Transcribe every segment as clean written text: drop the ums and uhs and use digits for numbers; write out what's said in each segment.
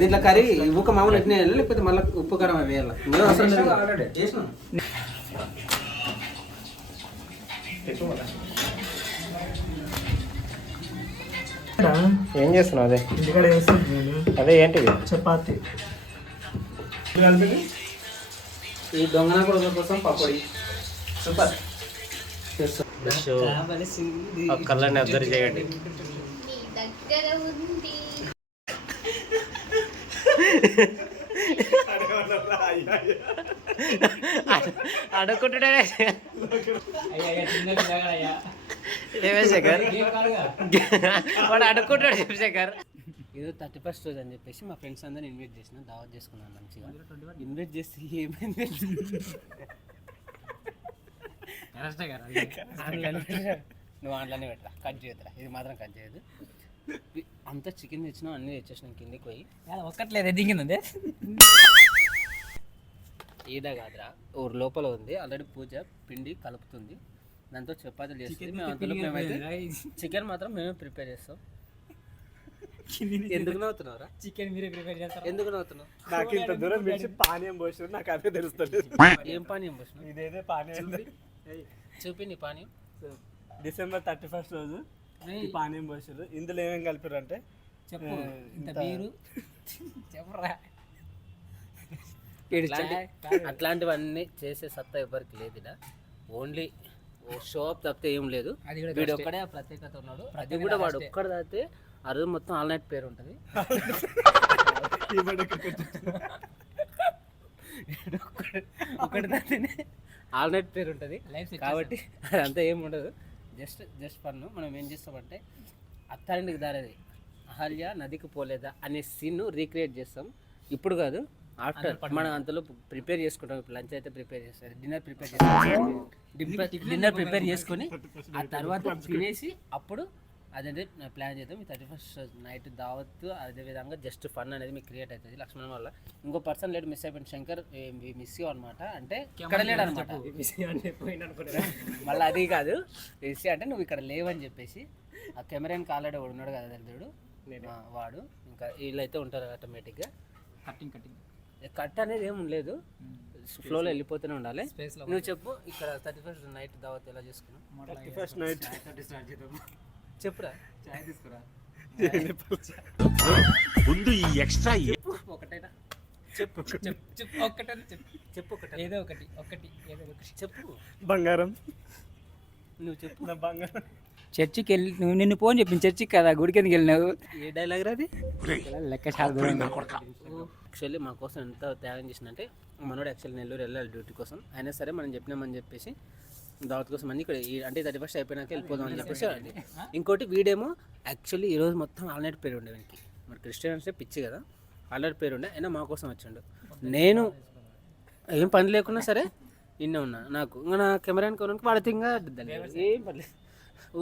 దీంట్లో కర్రీ ఉప్పు మామూలు ఎట్లా వేయాలి లేకపోతే మళ్ళీ ఉప్పు కారం వేయాలి? మీరు అవసరం లేదు. ఏం చేస్తున్నావు? అదే ఇంటికాడ అదే ఏంటిది? చపాతి. ఈ దొంగన కొడుకు కోసం పకోడీ. సూపర్. కళ్ళని అబ్జర్వ్ చేయండి. అడుక్కుంటున్నాడే శేఖర్, వాడు అడుక్కుంటాడు శేఖర్. ఏదో 31st రోజు అని చెప్పేసి మా ఫ్రెండ్స్ అందరిని ఇన్వైట్ చేసిన, దావత్ చేసుకున్నాను మంచిగా. ఇన్వైట్ చేస్తే ఏమైంది? నువ్వు ఆన్లైన్ పెట్టా, కట్ చేయదురా, ఇది మాత్రం కట్ చేయదు. అంతా చికెన్ తెచ్చినాం, అన్నీ తెచ్చేసినాం కిందికి పోయి. ఒక్కట్లేదు దిగింది ఈడ కాదురా, ఊరు లోపల ఉంది. ఆల్రెడీ పూజ పిండి కలుపుతుంది, దాంతో చపాతీలు చేస్తుంది. మేము అందులో మేమైతే చికెన్ మాత్రం మేమే ప్రిపేర్ చేస్తాం. ఎందుకు నవ్వుతున్నావురా? చికెన్ మీరే ప్రిపేర్ చేస్తారు. ఎందుకు నవ్వుతున్నావు? నాకు ఇంత దూరం పిలిచి పానీయం పోసిన నాకు అదే తెలుస్తుంది. ఏం పానీయం పోసినావు? ఇదేదే పానీయం. చూపి నీ పానీయం. December 31st రోజు ఈ పానీయం పోసారు. ఇందులో ఏమేమి కలిపారు అంటే చెప్పు. ఇంత బీరు చెప్పరా. అట్లాంటివన్నీ చేసే సత్తా ఎవరికి లేదు. ఓన్లీ షో అప్ తప్పితే ఏం లేదు. వీడు ఒక్కడే ప్రత్యేకత ఉన్నాడు. అది కూడా వాడు ఒక్కడ తాగితే ఆ రోజు మొత్తం ఆల్ నైట్ పేరు ఉంటుంది. ఒకటి తాగితేనే ఆల్ నైట్ పేరు ఉంటుంది కాబట్టి అదంతా ఏమి ఉండదు. జస్ట్ పన్ను. మనం ఏం చేస్తామంటే అత్తారింటికి దారేది అహల్య నదికి పోలేదా అనే సీన్ను రీక్రియేట్ చేస్తాం. ఇప్పుడు కాదు, ఆఫ్టర్ మనం అంతలో ప్రిపేర్ చేసుకుంటాం. ఇప్పుడు లంచ్ అయితే ప్రిపేర్ చేస్తారు, డిన్నర్ ప్రిపేర్ చేసుకొని ఆ తర్వాత తినేసి అప్పుడు అదే ప్లాన్ చేద్దాం. ఈ 31st నైట్ దావత్, అదేవిధంగా జస్ట్ ఫన్ అనేది మీకు క్రియేట్ అవుతుంది. లక్ష్మణ్ వల్ల ఇంకో పర్సన్ లేడు, మిస్ అయిపోయింది. శంకర్ మిస్ యూ అనమాట, అంటే ఇక్కడ లేడు అనమాట. మళ్ళీ అది కాదు మిస్ అంటే నువ్వు ఇక్కడ లేవని చెప్పేసి. ఆ కెమెరాకి ఆల్రెడీ వాడు ఉన్నాడు కదా దరిద్రుడు, వాడు. ఇంకా వీళ్ళైతే ఉంటారు ఆటోమేటిక్గా. కట్ అనేది ఏమి లేదు, ఫ్లోలో వెళ్ళిపోతూనే ఉండాలి. నువ్వు చెప్పు, ఇక్కడ 31st నైట్ దావత్ ఎలా చేసుకున్నావు? 31st నైట్ చెప్పురా. చాయ్ తీసుకురా. ముందు ఈ ఎక్స్ట్రా ఒకటైనా చెప్పు. ఒక్కటని చెప్పు. ఏదో ఒకటి చెప్పు. బంగారం. నువ్వు చెప్పు. నా బంగారం. చర్చికి వెళ్ళి నువ్వు నిన్ను ఫోన్ చెప్పింది చర్చికి కదా, గుడికి ఎందుకు వెళ్ళినావు? ఏ డైలాగ్ రాది? లెక్క చాలా దూరం. యాక్చువల్లీ మా కోసం ఎంత త్యాగం చేసిందంటే, మనోడు యాక్చువల్లీ నెల్లూరు వెళ్ళాలి డ్యూటీ కోసం. అయినా సరే మనం చెప్పినామని చెప్పేసి దావత్ కోసం అన్ని ఇక్కడ అంటే 31st అయిపోయినాక వెళ్ళిపోదాం అని చెప్పేసి. ఇంకోటి వీడేమో యాక్చువల్లీ ఈరోజు మొత్తం ఆల్ నైట్ పేరు ఉండే వీనికి. మరి క్రిస్టియన్స్ పిచ్చి కదా, ఆల్ నైట్ పేరు ఉండే. అయినా మా కోసం వచ్చిండు. నేను ఏం పని లేకున్నా సరే ఇన్నే ఉన్నా. నాకు ఇంకా నా కెమెరాని కొనడానికి పడితే ఇంకా ఏం పర్లేదు,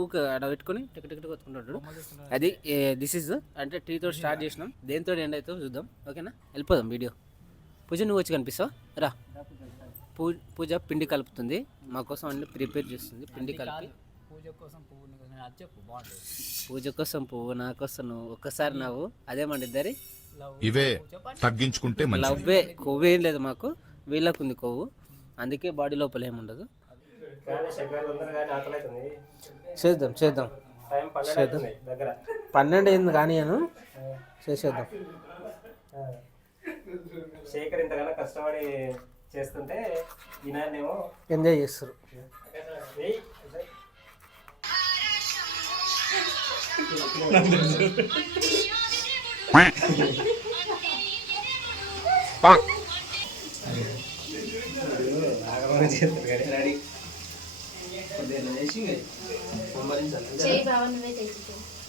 ఊక అడ పెట్టుకొని టికెట్ కొట్టుకుంటాడు. అది దిస్ ఇస్ అంటే టీతో స్టార్ట్ చేసినాం. దేంతో ఎండ్ అవుతుందో చూద్దాం. ఓకేనా, వెళ్ళిపోదాం. వీడియో పూజ నువ్వు వచ్చి కనిపిస్తావు రా. పూజ పిండి కలుపుతుంది, మా కోసం అన్ని ప్రిపేర్ చేస్తుంది. పిండి కలిపి పూజ కోసం పువ్వు, నా కోసం నువ్వు. ఒక్కసారి నవ్వు. అదే మన ఇద్దరి ఇవే తగ్గించుకుంటే లవ్వే. కొవ్వు ఏం లేదు మాకు, వీళ్ళకు ఉంది కొవ్వు. అందుకే బాడీ లోపల ఏముండదు. చేద్దాం 12 అయింది కానీ చేసేద్దాం. శేఖర్ ఇంతకన్నా కష్టపడి చేస్తుంటే ఈయనేమో ఎంజాయ్ చేస్తారు.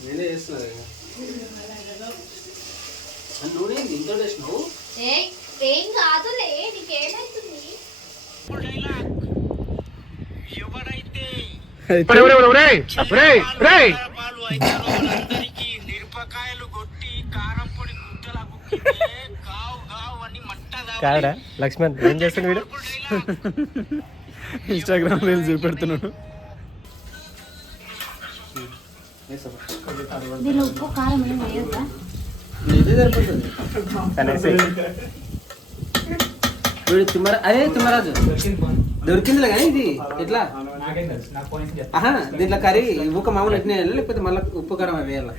నేనే చేస్తున్నా. నూనె ఇంట్లో వేసినావు. ఏం కాదులే, నీకేమైతుంది? కాడా లక్ష్మణ్ ఏం చేస్తాడు వీడు? ఇన్స్టాగ్రామ్ రీల్స్ చూపెడుతున్నాడు. దీనిలో ఉప్పు కారం ఏం వేయద్దా? ఇదే సరిపోతుంది. వీడు అదే తిమ్మరాజు దొరికిందిలే కానీ ఇది ఎట్లా ఆహా దీంట్లో కర్రీ ఉప్పు మామూలు ఎట్లా వేయాలి లేకపోతే మళ్ళీ ఉప్పు కారం వేయాలి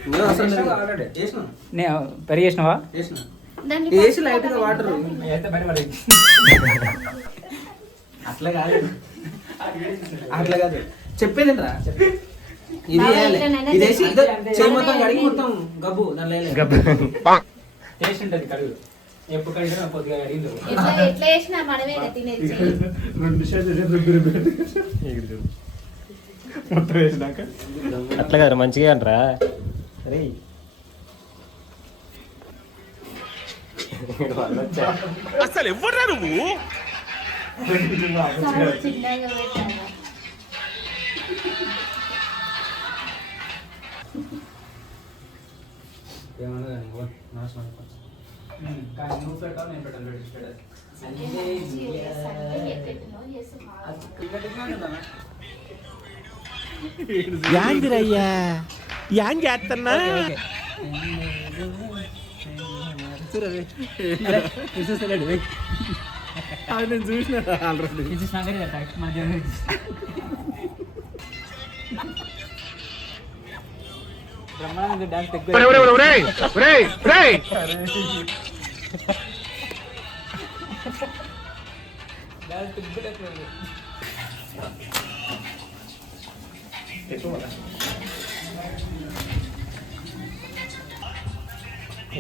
పెరిగి చేసినావా? వేసి లైట్గా వాటర్ అట్లా కాదు అట్లా కాదు చెప్పేది రా ఇది వేయాలి ఇది వేసి చేయి మొత్తం కడిగి మొత్తం గబ్బు దాంట్లో టేస్ట్ ఉంటుంది కడుగు ఎప్పుడు కడిగినా కొద్దిగా అడిగింది ఎట్లా చేసినా మనమే తినేది. 2 నిమిషాలు మొత్తం వేసినాక అట్లా కదా మంచిగా అంటారా అరే అసలు ఎవరా నువ్వు చిన్నగా పెట్టాను. కానీ నువ్వు పెట్టావు నేను పెట్టాను యాంగిరయ్యా యాంగ్ చేస్తున్నా నేను చూసిన ఆల్రెడీ బ్రహ్మానంద డాన్స్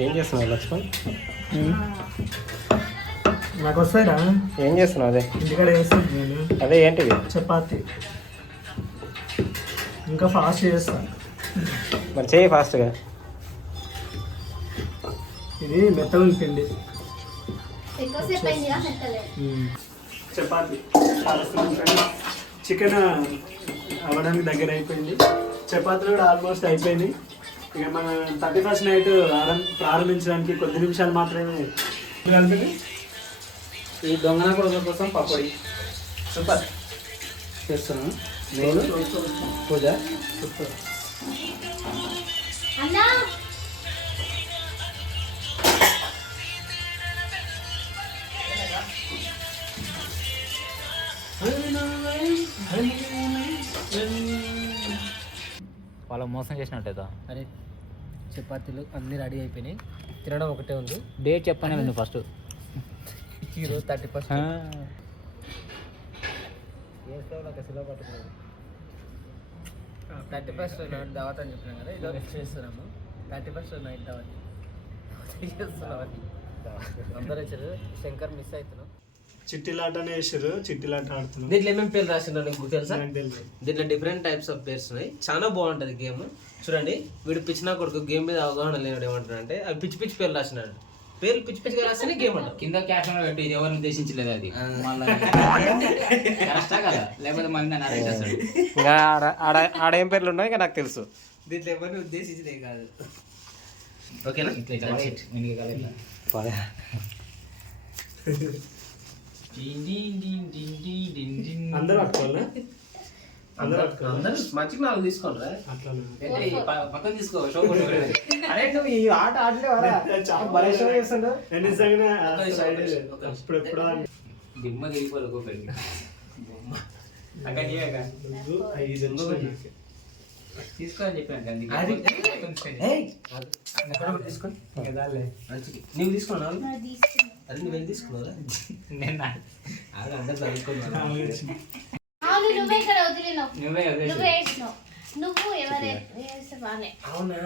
ఏం చేస్తున్నావు లక్ష్మణ్? నాకు వస్తాయిరా ఏం చేస్తున్నావు? అదే ఇంటికాడ వేస్తాను నేను అదే ఏంటిది? చపాతి ఇంకా ఫాస్ట్ చేస్తాను. మరి చేయి ఫాస్ట్గా. ఇది మెత్తగా పిండి ఎక్కువసేపు అయిందిగా పెట్టలేదు. చపాతి చికెన్ అవ్వడానికి దగ్గర అయిపోయింది. చపాతీలు కూడా ఆల్మోస్ట్ అయిపోయినాయి. ఇక మన 31st నైట్ ప్రారంభించడానికి కొద్ది నిమిషాలు మాత్రమే కలిపి ఈ దొంగన కొడుకుల కోసం పకోడీ సూపర్ చేస్తున్నాను నేను పూజ సూపర్. అన్నా వాళ్ళ మోసం చేసినట్టేదా? అరే చపాతీలు అన్నీ రెడీ అయిపోయినాయి, తినడం ఒకటే ఉంది. డేట్ చెప్పనే ఉంది ఫస్ట్. ఈరోజు 31st 31st నైట్ దావత్ అని చెప్పినాం కదా, ఈరోజు చేస్తున్నాము. 31st నైట్ దావత్ చేస్తున్నాం. అందరూ వచ్చారు, శంకర్ మిస్ అవుతున్నాం. చిట్టిలాటనే వేసారు, చిట్టిలాట ఆడుతున్నాం. దీంట్లో ఏమేమి పేర్లు రాసిండ్రో నీకు తెలుసా? నాకు తెలియదు. దీంట్లో డిఫరెంట్ టైప్స్ ఆఫ్ పేర్స్ ఉన్నాయి, చాలా బాగుంటుంది గేమ్. చూడండి, వీడు పిచ్చినా కొడుకు గేమ్ మీద అవగాహన లేనివాడు ఏమంటాడు అంటే అవి పిచ్చి పిచ్చి పేర్లు రాసినాడు. పేర్లు పిచ్చి పిచ్చిగా రాస్తేనే గేమ్ అంటారు. కింద క్యాప్షన్ పెట్టి ఇది ఎవరిని ఉద్దేశించలేదు అది కరెక్టా కదా, లేకపోతే మళ్ళీ నన్ను అరెస్ట్ చేస్తాడు. ఇంకా ఆడేం పేర్లు ఉన్నాయి ఇంకా నాకు తెలుసు. దీంట్లో ఎవరిని ఉద్దేశించలే కాదు. ఓకేనా? అందరూ పట్టుకోవాలా? అందరూ అందరూ మంచిగా 4 తీసుకోండి. అట్లా పక్కన తీసుకో. అరే నువ్వు ఈ ఆట ఆడలేవరా? నేను నిజంగానే ఇప్పుడెప్పుడు దిమ్మ దిగిపోలేదు పెళ్ళి అక్కడ తీసుకో అని చెప్పాను. నువ్వు తీసుకున్నావు? అరే నువ్వేం తీసుకున్నావురా? నేను అందరు చదువుకున్నాను. అవును, నువ్వే ఇక్కడ వదిలినావు, నువ్వే నువ్వే వేసినావు. నువ్వు ఎవరైతే బానే. అవునా?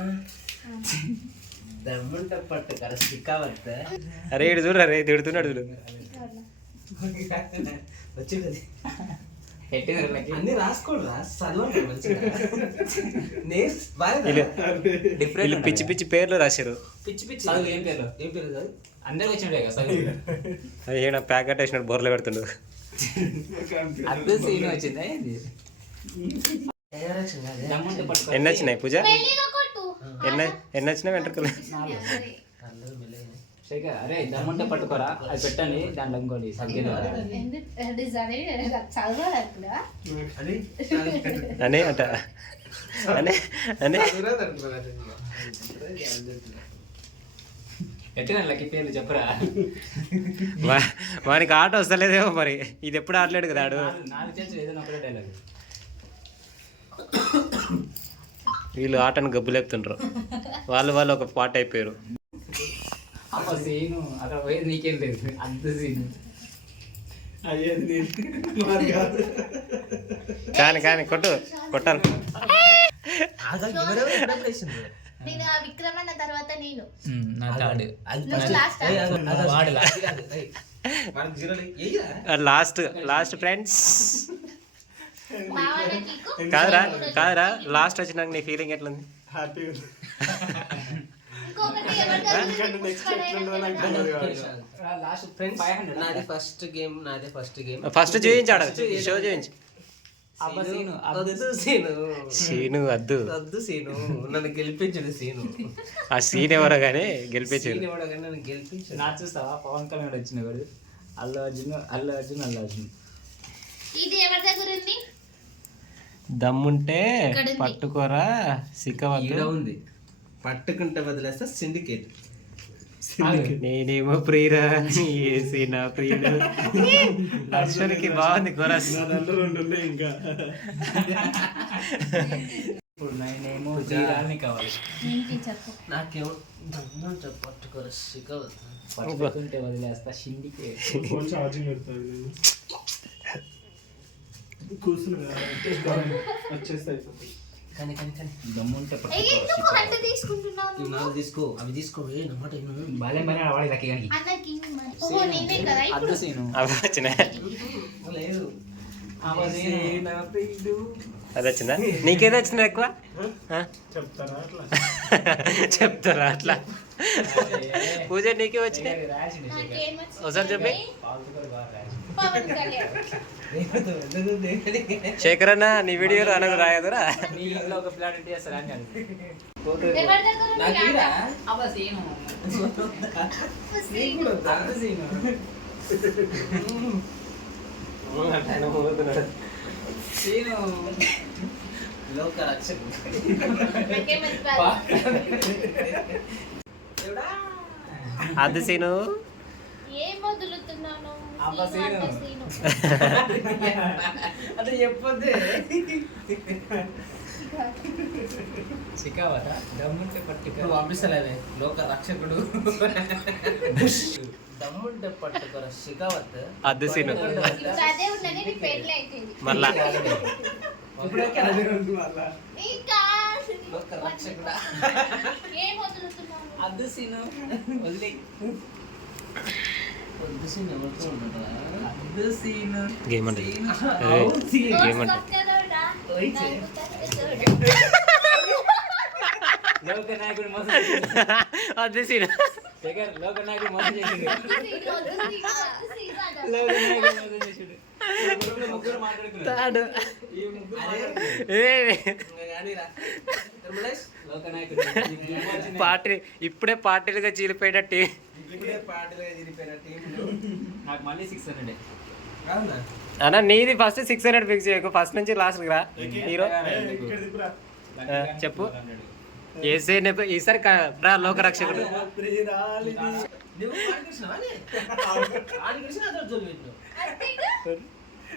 దమ్ముంటే పట్టు కరెక్ట్ కావద్దా? అరే ఇటు చూడు, అరే తిడుతున్నాడు చూడు. వచ్చింది పెట్టింది అన్ని రాసుకోండి రా, చదవండి మంచిగా. వీళ్ళు పిచ్చి పిచ్చి పేర్లు రాశారు. పిచ్చి పిచ్చి చదువు ఏం పేర్లు? ఏం పేరు కాదు, అందరికి వచ్చిండే కదా చదువు. ఏమైనా ప్యాకెట్ వేసినట్టు బోర్లో పెడుతుండు. అర్థం సీన్ వచ్చిందా ఏంది? దమ్ముంటే పట్టుకో. ఎన్ని వచ్చినాయి పూజ? మెల్లిగా కొట్టు. ఎన్ని వచ్చినాయి వెంట్రుకలు? అందరూ మెల్లగా. శేఖర్, అరే దమ్ముంటే పట్టుకోరా, అది పెట్టండి దాంట్లో ఇంకోటి సగ్గిన చదవాలి అక్కడ. అని అంట అనే అనే ఎట్లా లక్కీ పేర్లు చెప్పరా? వానికి ఆట వస్తలేదేమో మరి, ఇది ఎప్పుడు ఆడలేడు కదా ఆడు. నాలుగు చేతులు ఏదైనా ఒకటే డైలాగ్. వీళ్ళు ఆటను గబ్బులేపుతుండ్రు, వాళ్ళు ఒక పాట అయిపోయారు. అమ్మ సీను అక్కడ పోయేది నీకేం లేదు, అంత సీను. అయ్యేది కానీ కొట్టాలి. నేను ఆ విక్రమన్న తర్వాత నేను నా తాడు నువ్వు లాస్ట్ లాస్ట్ ఫ్రెండ్స్. మావన నీకు కాదురా లాస్ట్ వచ్చినాక నీ ఫీలింగ్ ఎట్లుంది? హ్యాపీగా ఇంకొకటి ఎవరు లాస్ట్ ఫ్రెండ్స్ నాది ఫస్ట్ గేమ్ ఫస్ట్ చూపించాడు, షో చూపించు. అబ్బా సీను సీను అద్దు సీను నన్ను గెలిపించడు సీను. ఆ సీన్ ఎవరో కానీ గెలిపించాడు. నన్ను గెలిపించడు. నా చూస్తావా పవన్ కళ్యాణ్ వచ్చిన వాడు అల్లు అర్జున్. ఇది ఎవరి దగ్గర ఉంది? దమ్ముంటే ఇక్కడ ఉంది. పట్టుకోరా సిక్కవద్దు. ఉంది పట్టుకుంటే వదిలేస్తా సిండికేట్. నేనేమో ప్రియురా ఏసిన ప్రియుడు. అర్షునికి బాగుంది కొరస్. నా దాంట్లో 2 ఉన్నాయి ఇంకా. ఇప్పుడు నేనేమో జీరాల్ని కావాలి. ఏంటి చెప్పు. నాకేమో దమ్ముంటే పట్టుకోరా సిగ్గవద్దు. పట్టుకుంటే వదిలేస్తా షిండికే. ఫోన్ ఛార్జింగ్ పెడతాను నేను. కూర్చున్నా వచ్చేస్తాయి. కానీ దమ్ముంటే ఎందుకు హంట తీసుకుంటున్నావు ఇవి నువ్వు? 4 తీసుకో, అవి తీసుకోవే నమాట. బాలే వాడి లక్కీ కానీ అన్నకి ఇవ్వు మరి. ఓహో నేనే కదా ఇప్పుడు. అద్దు సీను అవి వచ్చినాయి. లేదు అది వచ్చిందా? నీకేదో వచ్చిందా ఎక్కువ? చెప్తారా అట్లా? చెప్తారా అట్లా? పూజ నీకే వచ్చినాయి నాకేం వచ్చింది? ఒకసారి చెప్పి. పవన్ కళ్యాణ్. శేఖర్ అన్న నీ వీడియోలో అనకు రాయదురా. నీ ఇంట్లో ఒక ప్లాట్ చేస్తారా అని అడుగు. ఎవరి దగ్గర ఉంది నాకేరా? ఆట? అబ్బా సీను సీను. అద్దు సీను సీను లోక రక్షకుడు. నాకేం వచ్చింది? అది సీను. ఏం వదులుతున్నాను? అబ్బా సీను అంటే సీను. సీను. అదే చెప్పొద్దే. చికావట దమ్ముంటే పట్టుకో. ఇప్పుడు పంపిస్తలేవే లోక రక్షకుడు. దమ్ముంటే పట్టుకోరా శిఖావత్. అది సీను. ఇప్పుడు అదే ఉన్నది నీ పెళ్ళి అయిపోయింది. మళ్ళా ఇంకా లోక రక్షకుడా. ఏం వదులుతున్నాను? అద్దు సీను వదిలే. వద్దు సీన్ ఎవరితో ఉండదా? అద్దు సీను గేమ్ అంటే గేమ్ అంటే దోస్తొక్కరోడా? ఓయ్ చే. నాకు తగ్గదోడా? లోక నాయకుడు మోసం చేసిండు. అది సీను. శేఖర్ లోక నాయకుడు మోసం చేసిండు. వద్దు సీను, వద్దు సీను, వద్దు సీను అన్నాడు. లోక నాయకుడు మోసం చేసిండు. ముగ్గురు మాట్లాడుకున్నారు. ఈ ముగ్గురు మాట్లాడుకున్నారు. ఇంకా కానీరా. తిరుమలేష్, లోక నాయకుడు పార్టీ ఇప్పుడే పార్టీలుగా చీలిపోయినట్టు. ఇప్పుడే పాటలుగా తిరిగిపోయిన టీంలు. నాకు మళ్ళీ 600. అవునా? అన్న నీది ఫస్ట్ 600 ఫిక్స్ చేయకు, ఫస్ట్ నుంచి లాస్ట్ రా హీరో. ఇక్కడ దిప్పురా. చెప్పు. ఏసే ఈసారి రా లోక రక్షకుడు. ప్రియురాలిది. నువ్వు ఆడికిచ్చినావా నీ? ఆడికిచ్చినా అతను జోలు పెట్టినావు. అంతేగా?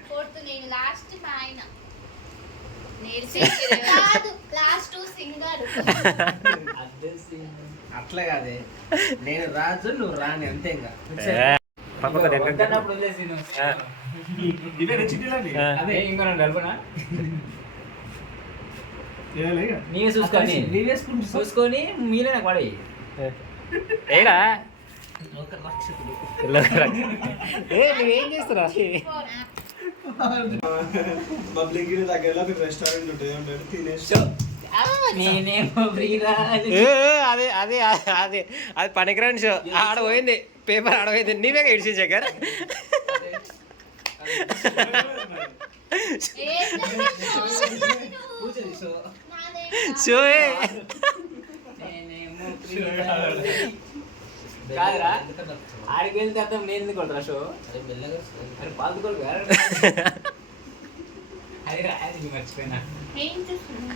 ఫోర్త్ నేను లాస్ట్ మా ఆయన కాదు లాస్ట్ సింగర్. అద్దు సీను అట్లా కాదే, నేను రాజు నువ్వు రాని అంతే. ఇంకా పక్కకు వద్దన్నప్పుడు వదిలేసీను. ఇదే చిట్టిలండి. అదే ఇంకో రెండు కలుపునా ఏలే ఇక. నీవే చూసుకొని నీవేసుకుంటు చూసుకొని మీరే నాకు పడే. ఏరా ఒక రక్షకుడు. లోక రక్షకుడు. నువ్వేం చేస్తున్నా? పబ్లిక్ కి దగ్గరలో ఒక రెస్టారెంట్ ఉంటుంది, ఉంటాడు తినేసి నేనేమో ఫ్రీరా అదే అదే అదే అది పనికిరాని షో. ఆడ పోయింది పేపర్, ఆడ పోయింది. నీవేగా ఇడిచి శేఖర్. షో నేనేమో ఫ్రీరా. కాదురా ఆడికి వెళ్తే అర్థం నేను ఎందుకు కొడతా షో. అరే మెల్లగా అరే పాల్గొడు అదే అది మర్చిపోయినా. ఏం చేస్తున్నావు?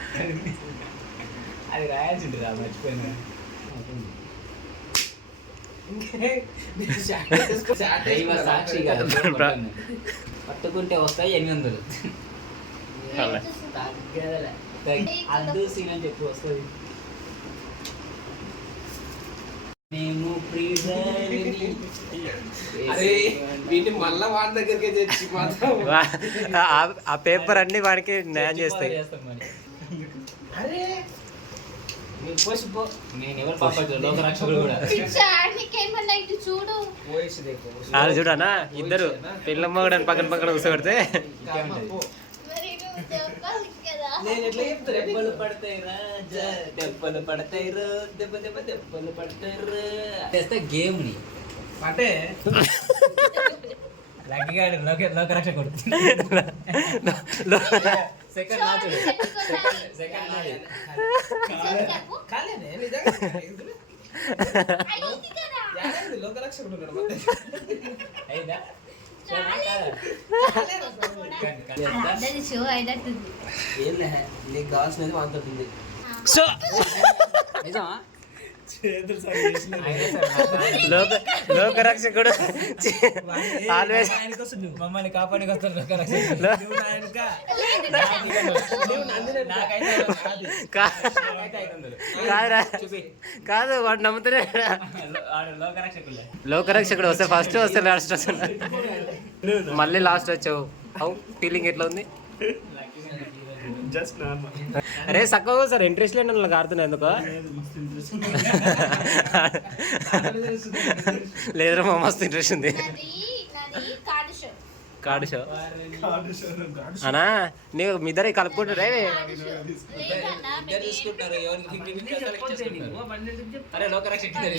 అది రాయాల్సింది రా, మర్చిపోయినా. దైవ సాక్షిగా పట్టుకుంటే వస్తాయి 800. అద్దు సీన్ అని చెప్పి వస్తుంది. మేము మళ్ళా వాడి దగ్గరికి తెచ్చి మాత్రం ఆ పేపర్ అన్ని వాడికి న్యాయం చేస్తాయి. నేను ఎవరు పాప లోకరక్షకుడు కూడా. నీకేమన్నా ఇటు చూడు. వాళ్ళు చూడనా ఇద్దరు పిల్లమ్మ కూడా పక్కన పక్కన కూర్చోబెడితే మరి నువ్వు చెప్పాలి కదా. నేను ఎట్లా చెప్తాను దెబ్బలు పడతాయి రాజా, దెబ్బలు పడతాయి రో, దెబ్బలు పడతాయి రో. చేస్తే గేమ్ ని అంటే లగ్గిగాడు లోకరక్షకుడు. Second match, second match. చెప్పు. కాలేనే నిజంగా అయింది కదా. లోకరక్షకుడు ఉన్నాడు అయిందా? అందరి షో అయినట్టుంది. ఏం లే నీకు కావాల్సినది మాట్లాడుతుంది. సో నిజమా? చేతులు సరిగ్గా చేసిన లోకరక్షకుడు ఆల్వేస్ మమ్మల్ని కాపాడికి వస్తారు లోకరక్షకుడు. కాదురా కాదు వాడు నమ్ముతూనే లోకరక్షకుడు. లోకరక్షకుడు వస్తే ఫస్ట్ వస్తే లాస్ట్ వస్తున్నాడు, మళ్ళీ లాస్ట్ వచ్చావు. అవు ఫీలింగ్ ఎట్లా ఉంది? Just normal. అరే చక్కగా సార్ ఇంట్రెస్ట్ లేని వాళ్ళకి ఆడుతున్నా ఎందుకో లేదురా మా మస్తు ఇంట్రెస్ట్ ఉంది. నాది కార్డు షో. కార్డు షో అనా నీవు మీ ఇద్దరు కలుపుకుంటారే. లేదన్నా ఇద్దరు తీసుకుంటారు, ఎవరికి 50-50 చేసుకుంటారు. అరే లోకరక్షకుడు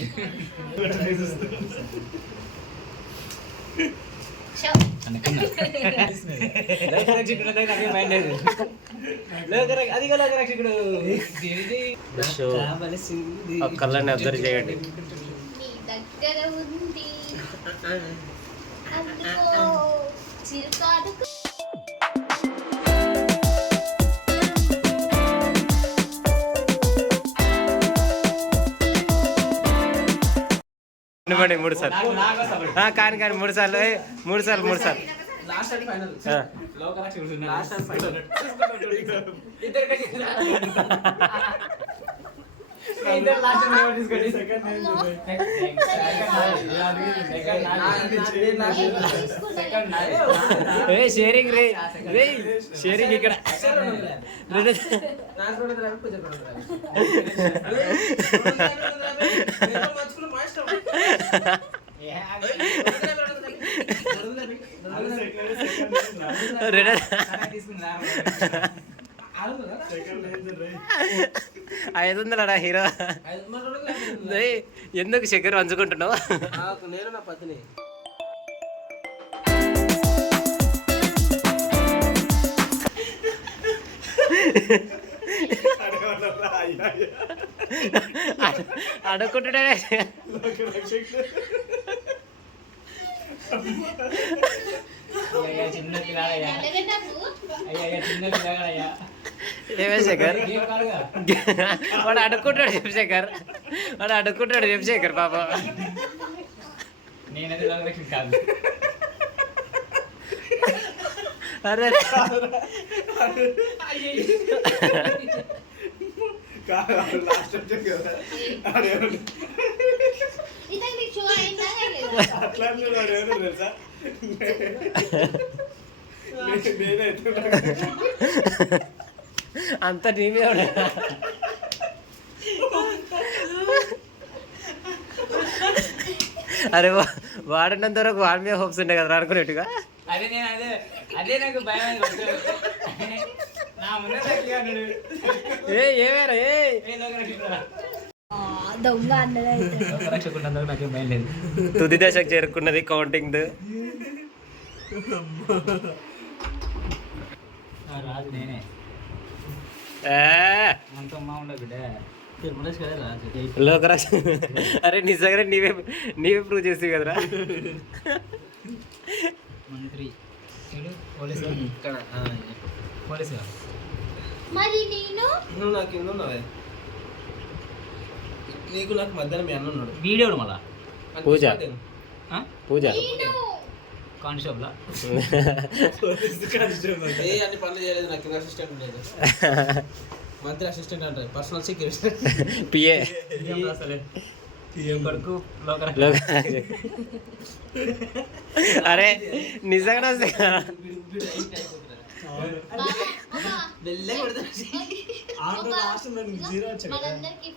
షో. లోకరక్షకుడు అంటే నాకేం మైండ్ లేదు. అదిగో లోకరక్షకుడు. షో కళ్ళని అబ్జర్వ్ చేయండి. నీ దగ్గర ఉంది అందుకో చిరుకాదుకు. ఇవ్వండి 3 సార్లు కానీ 3 సార్లు 3 సార్లు 3 సార్లు లాస్ట్ అండ్ ఫైనల్. లోకరక్షకుడు లాస్ట్ అండ్ ఫైనల్. ఇద్దరు లాస్ట్ తీసుకోండి. షేరింగ్ రే రే షేరింగ్ ఇక్కడ సెకండ్ 500 హీరో. ఎందుకు చక్కెర పంచుకుంటున్నావు? నేను నా పత్ని అడుక్కుంటున్నా. చిన్న పిల్లాడయ్యా, అయ్యా చిన్న పిల్లాడయ్యా. ఏమే శేఖర్ వాడు అడుక్కుంటాడు శేఖర్, వాడు అడుక్కుంటాడు శేఖర్ పాప. నేనైతే లోకరక్షకుడు కాదు. అరే ఇదండి షో అయిందా లేదా? అట్లా తెలుసా అంత టీవీ అరే వాడినంత వరకు వాడి మీద హోప్స్ ఉండే కదా అనుకునేట్టుగా. అదే నేను అదే నాకు భయం అయింది. నా ముందే అన్నాడు ఏమేరా దొంగ అన్నదైతే. లోకరక్షకుడు అందరూ నాకేం భయం లేదు. తుది దశకు చేరుకున్నది కౌంటింగ్. రాజు నేనే మనతో మా ఉండదు బిడ్డ. లోకరాజ్ అరే నిజంగా నీవే ప్రూవ్ చేసి కదరా. మంత్రి పోలీసు పోలీసు మరి నేను నువ్వు నాకు కింద ఉన్నావే, నీకు నాకు మధ్యాహ్నం మీ అన్న ఉన్నాడు. వీడియోడు మళ్ళా పూజ పూజ కానిస్టేబుల్ ఏ అన్ని పనులు చేయలేదు, నాకు కింద అసిస్టెంట్ లేదు, మంత్రి అసిస్టెంట్ అంటారు, పర్సనల్ సెక్యూరిటీ. పిఏ కొడుకు లోకరా అరే నిజంగా జీరో వచ్చాడు కదా. మనందరికి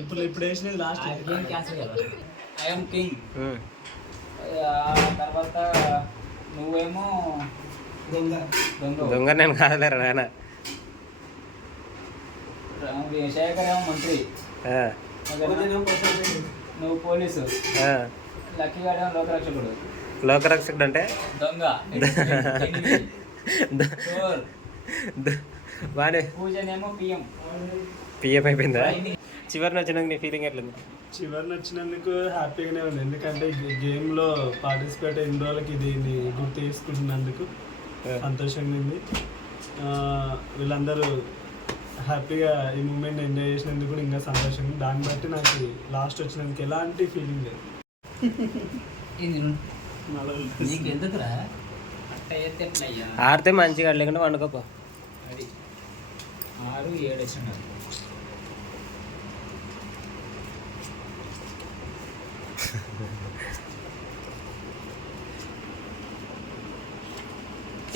ఇప్పుడు వేసినది లాస్ట్. క్యాన్సర్ కదా. I'm king. తర్వాత నువ్వేమో దొంగ. దొంగ నేను కాదలేరా నాయన. శేఖర్ ఏమో మంత్రి, నువ్వు పోలీసు, లక్కీ గారు ఏమో లోకరక్షకుడు. లోకరక్షకుడు అంటే దొంగ, చోర్. బాగానే పూజనేమో పిఎం. పిఎం అయిపోయిందా? చివరిని వచ్చినాక నీ ఫీలింగ్ ఎట్లుంది? చివరిని వచ్చినందుకు హ్యాపీగానే ఉంది, ఎందుకంటే గేమ్లో పార్టిసిపేట్ అయిన రోజులకి దీన్ని గుర్తు చేసుకుంటున్నందుకు సంతోషంగా ఉంది. వీళ్ళందరూ హ్యాపీగా ఈ మూమెంట్ ఎంజాయ్ చేసినందుకు కూడా ఇంకా సంతోషంగా ఉంది. దాన్ని బట్టి నాకు లాస్ట్ వచ్చినందుకు ఎలాంటి ఫీలింగ్ లేదు. నీకు ఎందుకురా అట్ట అయితే ఆడితే మంచిగా లేకుండా వండుకోపో. అది 6, 7 వచ్చినారు.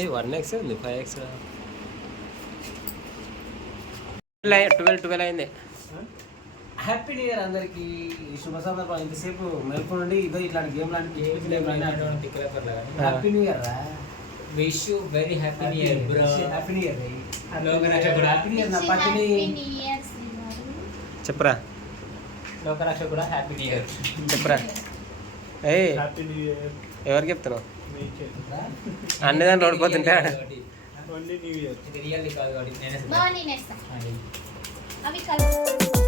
ఏ 1x ఉంది 5x 12 అయింది. హ్యాపీ న్యూ ఇయర్ అందరికి. శుభ సందర్భం. ఇంతసేపు మెలకు నుండి ఇదో ఇట్లాంటి గేమ్ లాంటి హ్యాపీ న్యూ ఇయర్ రా. Wish you very happy new year bro. Happy new year. లోకరక్షకుడు హ్యాపీ న్యూ ఇయర్. నా పట్టిని చెప్పురా లోకరక్షకుడు హ్యాపీ న్యూ ఇయర్. చెప్పురా. ఏ హ్యాపీ న్యూ ఇయర్. ఎవరికి చెప్తున్నావు? మీకే. అన్ని దాంట్లో ఓడిపోతుంటే ఓన్లీ న్యూ ఇయర్. ఇది రియల్లీ కాదు కాబట్టి నేనే బాగా నేనేస్తా అవి కలిసి